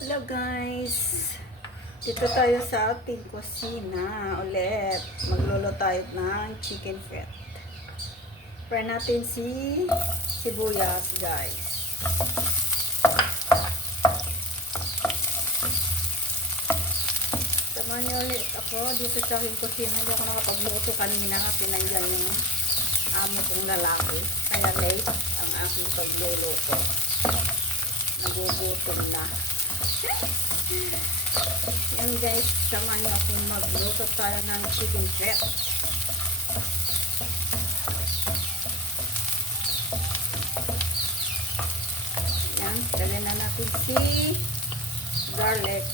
Hello guys, dito tayo sa ating kusina ulit. Magluluto tayo ng chicken feet. Fry natin si sibuyas guys. Samahan niyo ulit ako dito sa aking kusina. Hindi ako nakapagluto kanina kasi nandyan yung amo kong lalaki. Kaya late ang aking pagluluto. Nagugutom na. Yan guys, samahan niyo akong magluto tayo ng chicken feet. Yan, lagyan na natin si garlic.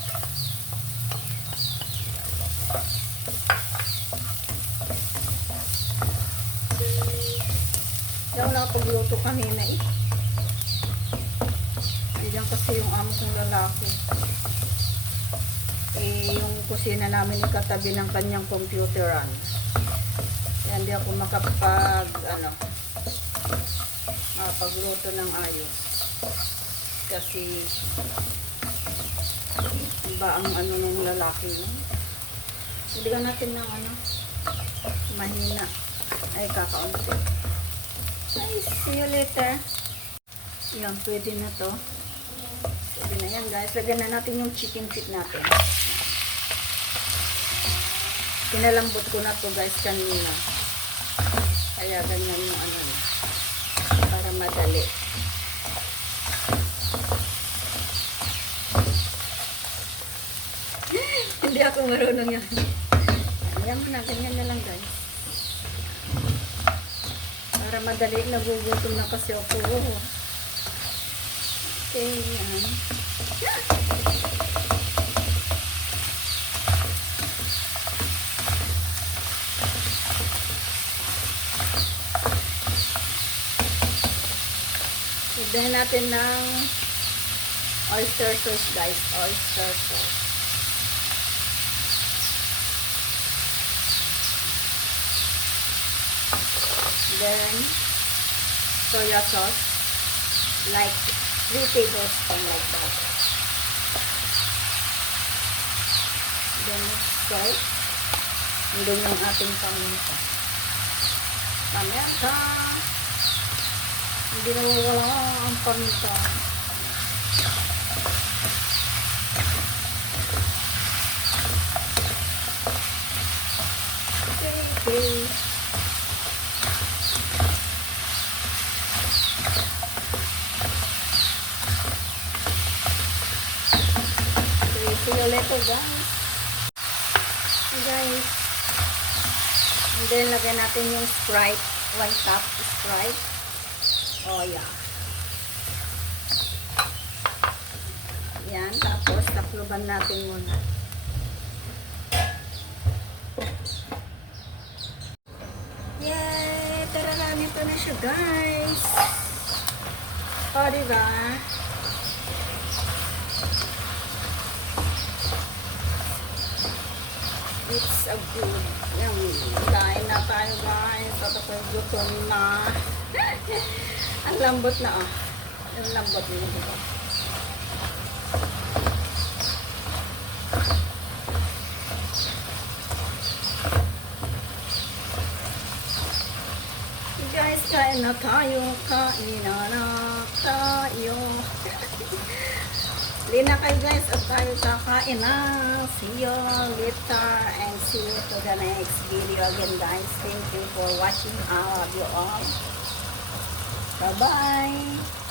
Hindi ako nakapagluto kanina eh. Diyan kasi yung amo kong lalaki. Yung kusina namin ikatabi ng kanyang computeran. Kaya hindi ako makapagluto ng ayos. Kasi iba ang ng lalaki yun. Bigyan natin ng mahina. Ay, kakaunti. Ay, see you later. Yan, pwede na to. Pwede na yan guys. Lagyan na natin yung chicken feet natin. Pinalambot ko na to guys kanina. Kaya ganyan yung para madali. Hindi ako marunong yan. Ayan mo na, ganyan na lang guys. Para madali, nagugutom na kasi ako. Okay, yan. Lagyan natin ng oyster sauce guys. Oyster sauce. Then, soya sauce. Like 3 tablespoons like that. Then, salt. And then yung ating paminta. Paminta. Hindi nawawala ang paminta. Okay. See you later guys. Guys. And then lagyan natin yung Sprite. 1 cup Sprite. Oh yeah. Yan. Tapos takluban natin muna. Yay! Tara namin pa na siya guys. O diba? It's a good. Yan. Kain na tayo guys. Tapos gutom na. Ang lambot na Ang lambot na diba? Guys, kain na tayo. Kain na tayo. Hindi na kayo guys at tayo kakain na. See you later and see you to the next video again guys. Thank you for watching. I love you all. Bye bye.